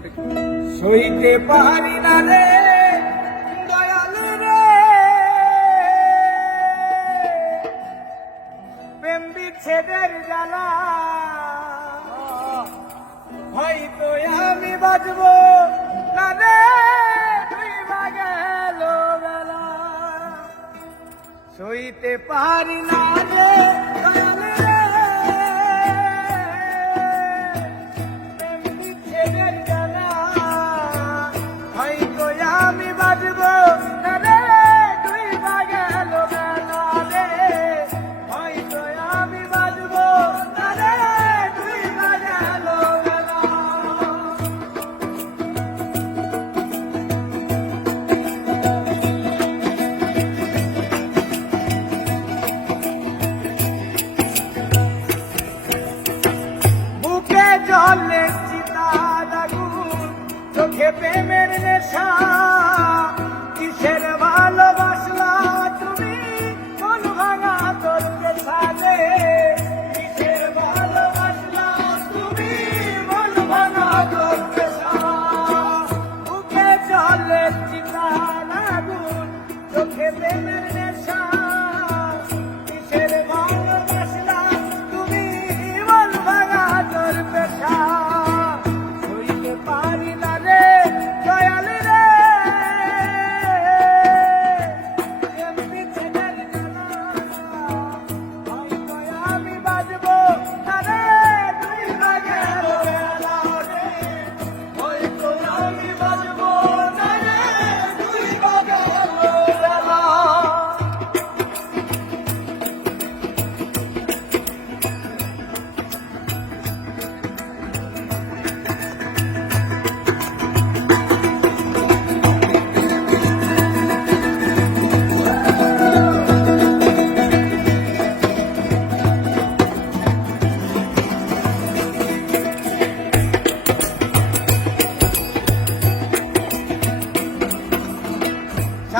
সইতে পারি না রে, দয়াল রে। প্রেম বিচ্ছেদের জ্বালা হয়তো আমি বাজবো না রে সইতে পারি না রে প্রেমের নেশা।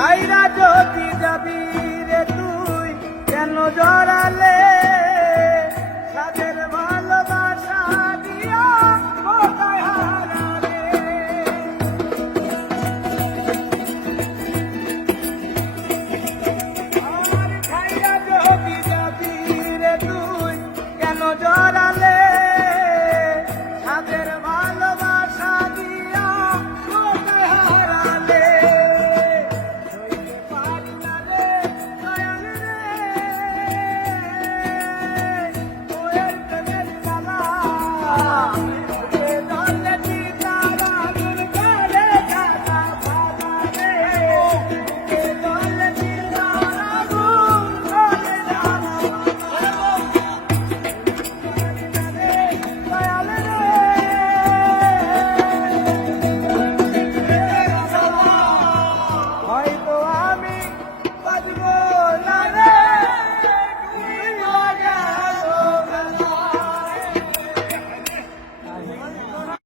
সাইরা যদি